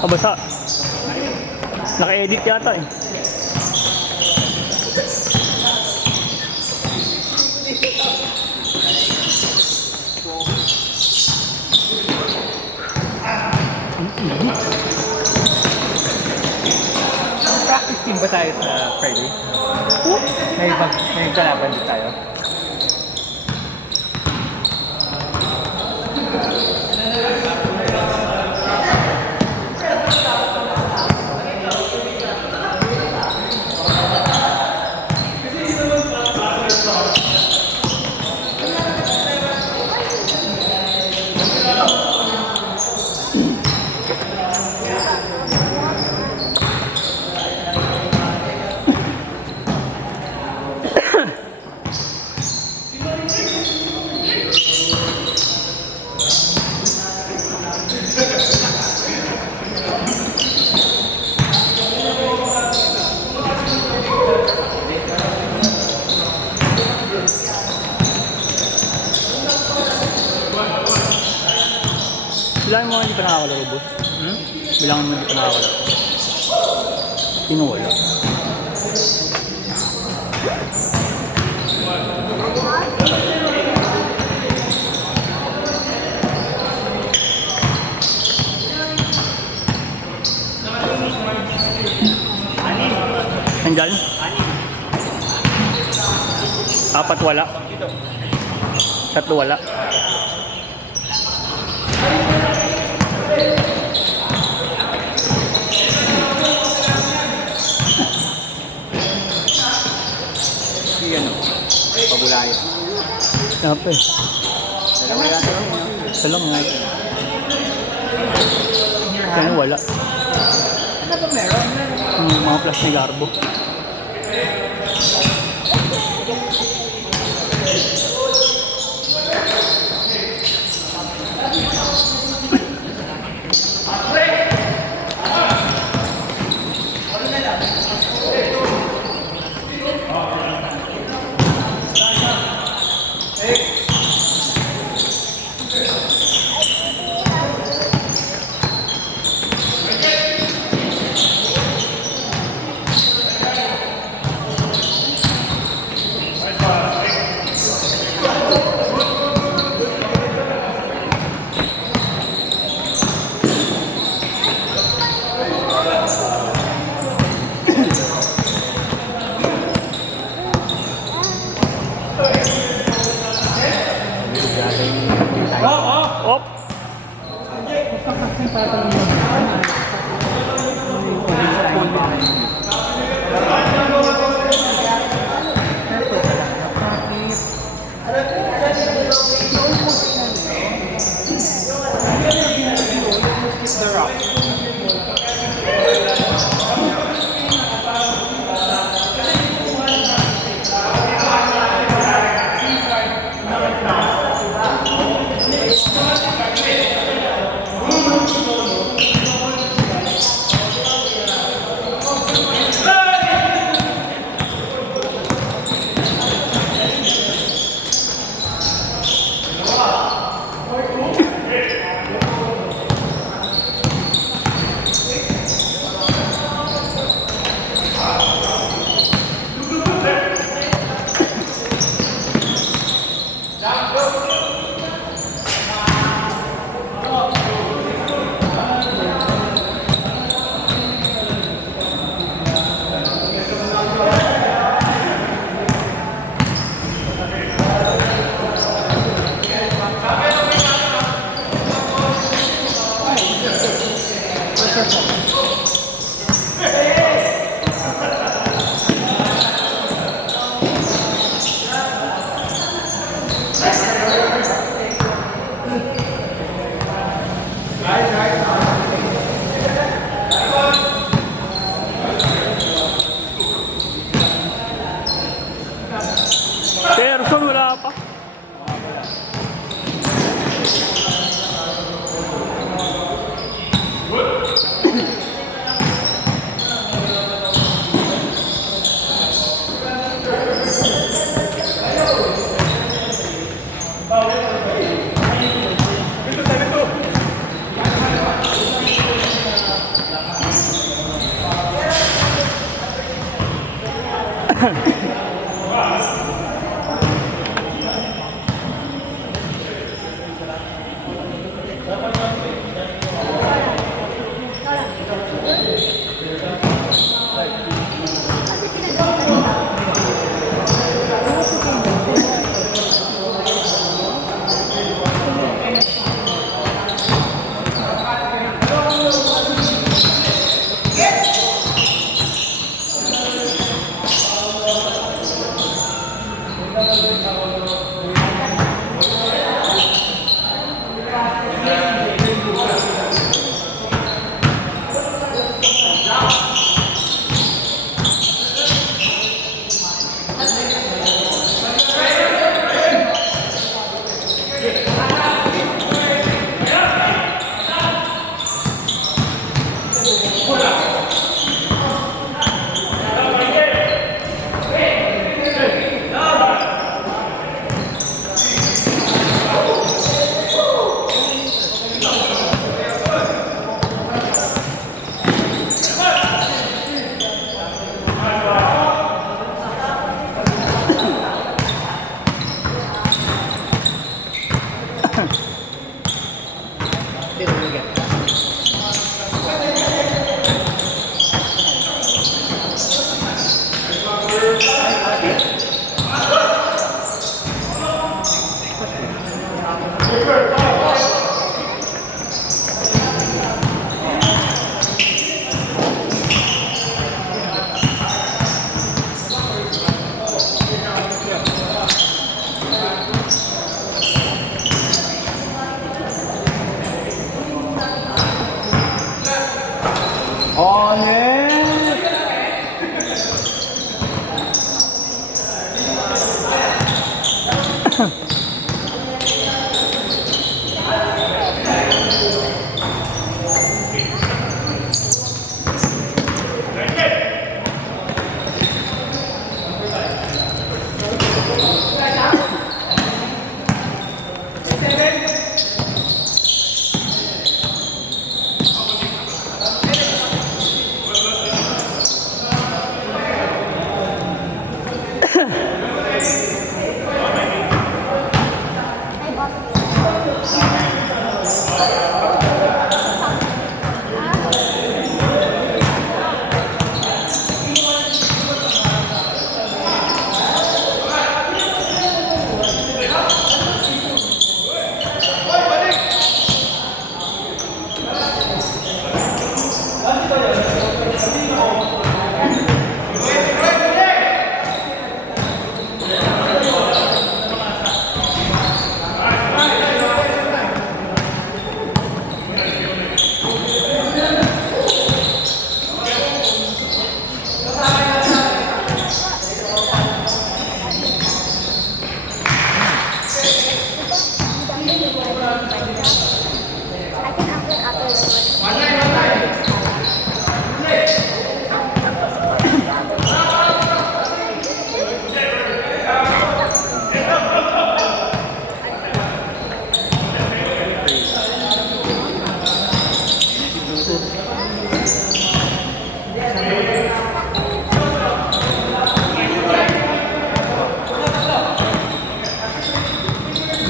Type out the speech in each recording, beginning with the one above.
Mabasa. Naka-edit yata eh. Practice team ba tayo sa Friday? May kalaban din tayo? Bilangin mo hindi pa nakakalaro, boss. Bilangin mo hindi pa nakakalaro. Sino wala? Nandyan? Apat wala. Tatlo wala. Yan o. Pabulayan. Dapat. Dalawa yata lang. Ito lang nga. Kaya wala. Ano ba meron? Mga plus ni Garbo. Op! On it!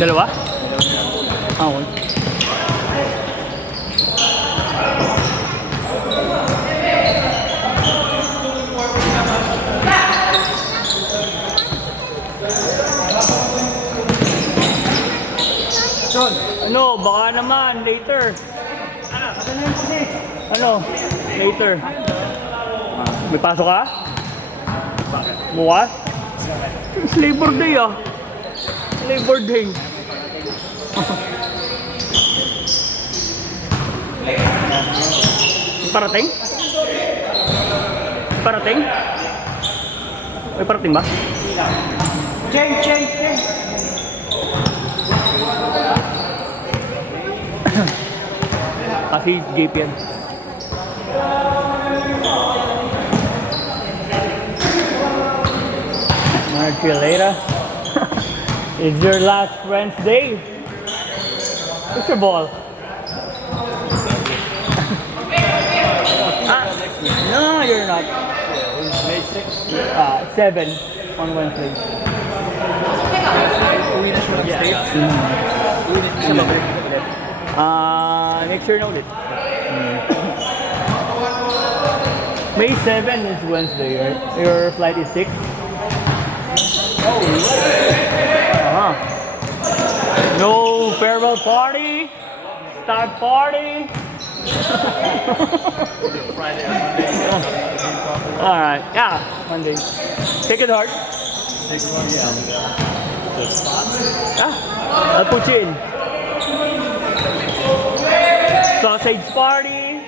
Dalawa? Ah, okay. John, Ano, baka naman, later. Ano, later. May pasok ka? Bukas? It's Labor Day ah. Labor Day. Parating? Parating? May parating ba? Cheng. Kasi JP yan. See you later. It's your last Wednesday. What's your ball? Ah, no, you're not. 7 on Wednesday. Uwi na siya ng States. Uwi na siya babalik ulit. Next year na ulit. May 7 is Wednesday, right? Your flight is 6? Uh-huh. No farewell party, start party. Friday or Monday. Alright, yeah, Monday. Take it hard. Take one, yeah. The spots. I'll put you in. Sausage party.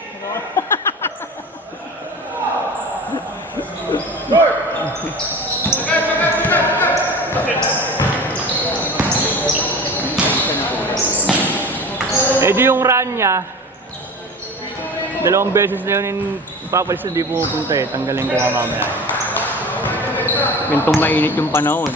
Eh di yung run niya, 2 beses na yun ipapalis na di pumupunta eh. Tanggalin ko nga mamaya. Gantong mainit yung panahon.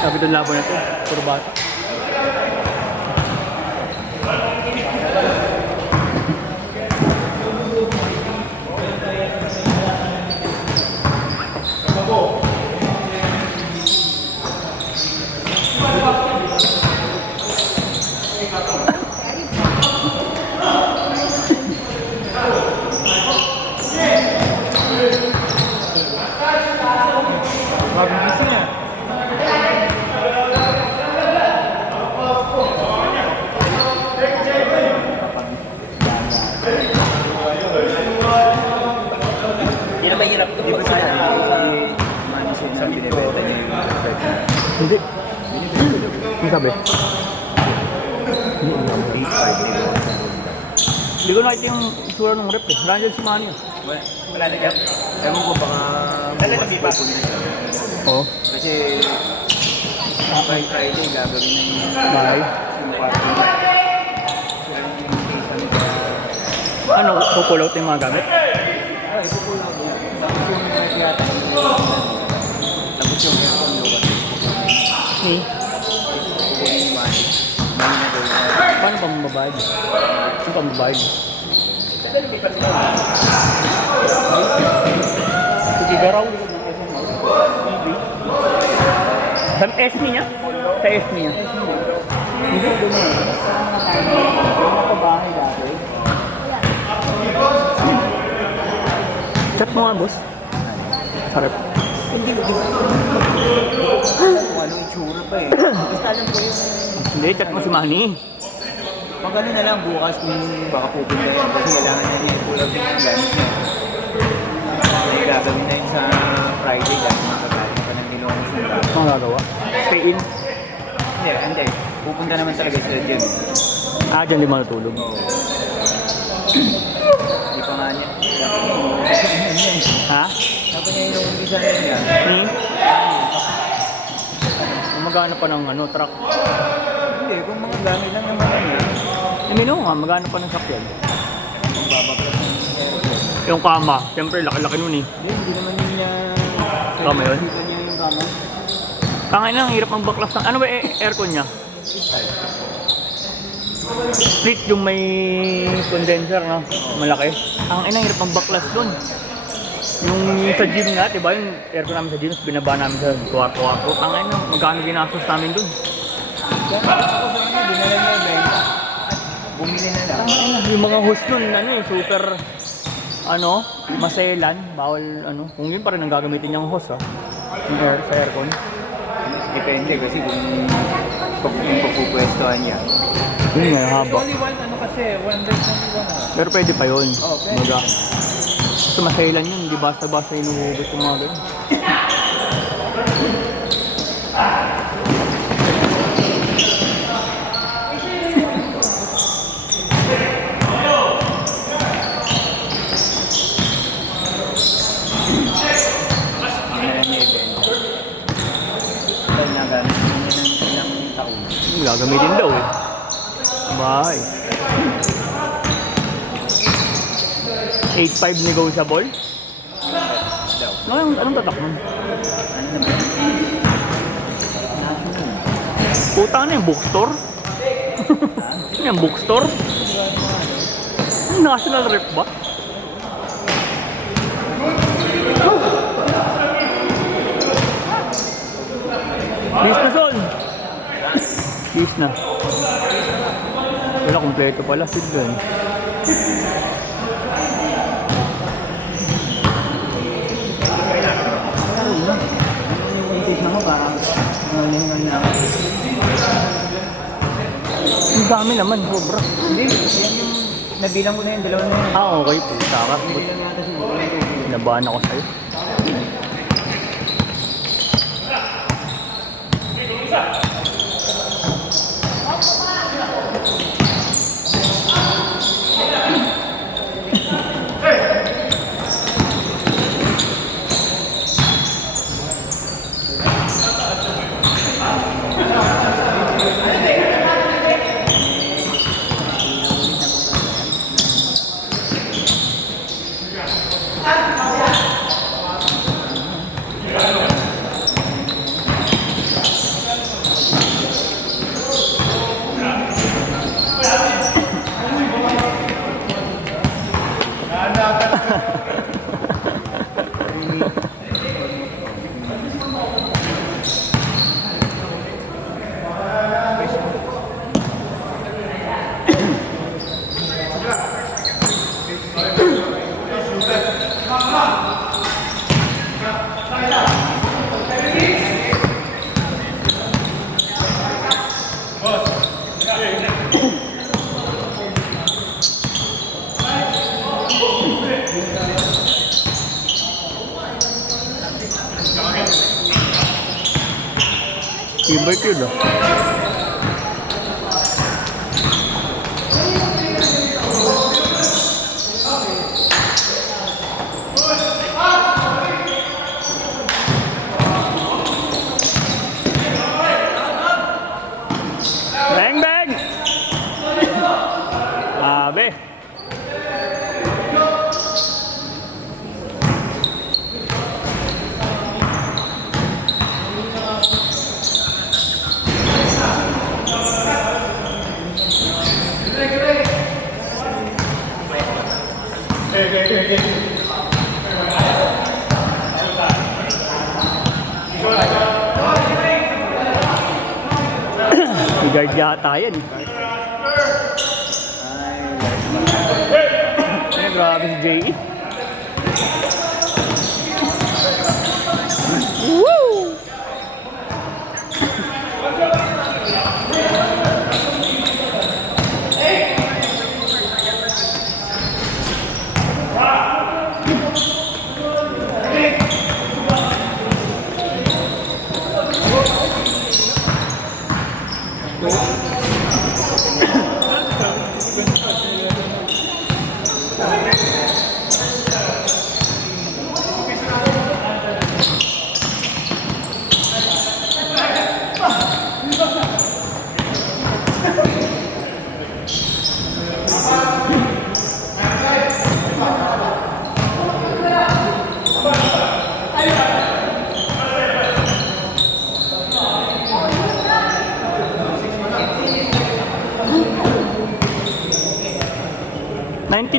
Sabi itong laban na ito, puro bata. Bagong gising niya. Hindi na mahirap ito pag sa Manisin na binibenta niya yung Hindi. Ano sabi? Hindi ko nakita yung sura ng rep eh. Rangel si Manny. Wala na yan. Ewan ko baka bukas Oo. kasi Friday gagawin na yung Bye. party. Ano, pull out yung mga gamit? Ay, pupulang mo. Bakit yung mga tiyata? Tapos yung aircon lubat. Ni? Pupulang yung magic. Mali na gawin na. Paano pa mababayad? Ano pa mababayad? Sige, garaw. Sa SB niya? Sa SB niya. Hindi ko na. Yung nakabahay dati. Chat mo nga, boss. Sarap. Hindi ko kung anong itsura pa eh. Basta alam ko yung Hindi, chat mo si Manny. pag ano na lang bukas kung baka pupunta yan kasi kailangan na niya yung kulang yung gamit niya. Kasi gagawin na yun sa Friday dahil makagaling pa ng Ilongos ng gamit. Ano gagawa? Stay in. Hindi. Pupunta naman talaga sila dyan. Dyan di matutulog. Oo. Hindi pa nga niya. Kasi ano yun. Ha? Sabi niya yung umpisa na niya. Ni? Magana pa ng truck. Hindi, kung mga gamit lang naman niya. Mino nga, magana pa ng sakyan. Magbabaglas ng aircon. Yung kama, siyempre laki-laki nun eh. Hindi naman niya. Tama yun? Hindi niya yung kama. Tangay na, ang hirap ng baklas ng... Ano ba aircon niya? Split yung may condenser, no? Malaki. Ang ina, hirap ang baklas dun. Yung sa gym nga, diba? Yung aircon namin sa gym, binaba namin sa kwarto-kwarto. Tangay na, magkano ginastos namin dun. Kaya ako sa kanya, dinala niya yung benta. Bumili na lang. Tangay na, yung mga host dun, super... maselan. Bawal, Kung yun pa rin ang gagamitin niyang host, yung sa aircon. Depende kasi kung pagpupwestuhan niya. Yun nga, haba. Only one, kasi, one day only one. Pero pwede pa yun. Oo, pwede. Maga. Kasi maselan yun, di basta-basta inuhugot yung mga ganun. Dinala niya yung benta. Dahil nagamit niya ng ilang taon. Gagamitin daw eh. Bahay. 8.5 negotiable? Daw. Anong tatak nun? Ano naman? Putang na yung bookstore. Ano yung bookstore? National rep ba? Bis na, Sol. Bis na. Wala, kompleto pala. Sige. Intake na mo ba? Nangyayang na ako. Ang dami naman, sobra. Hindi, yan yung nabilang ko na yun, dalawa na yun. Ah, okay. Puta ka. Nabilang yata siguro yung tubig. Nabahan ako sa'yo. Ibay yun ah. Bang bang! Abe! I-guard yata yan. Ay, grabe si J.E. Woo!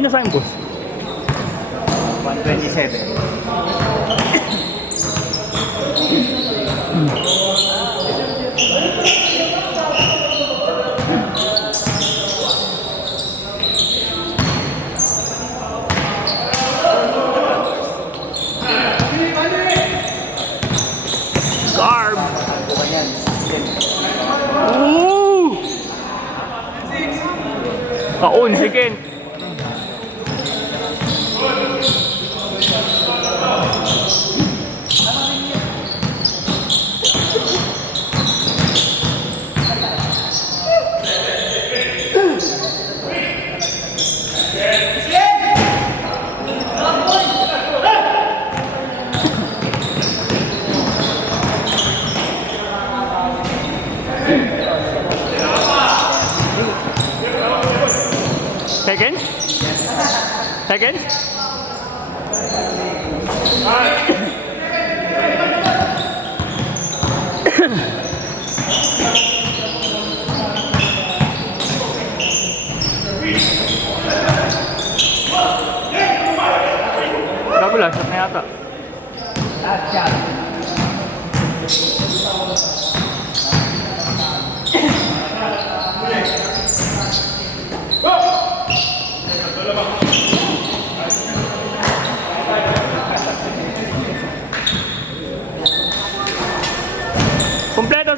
Na sa'yo, boss. 127. Garb! Bukan yan. Ooh! Kaon, sige. Seconds? Seconds? Gago last shot na yata.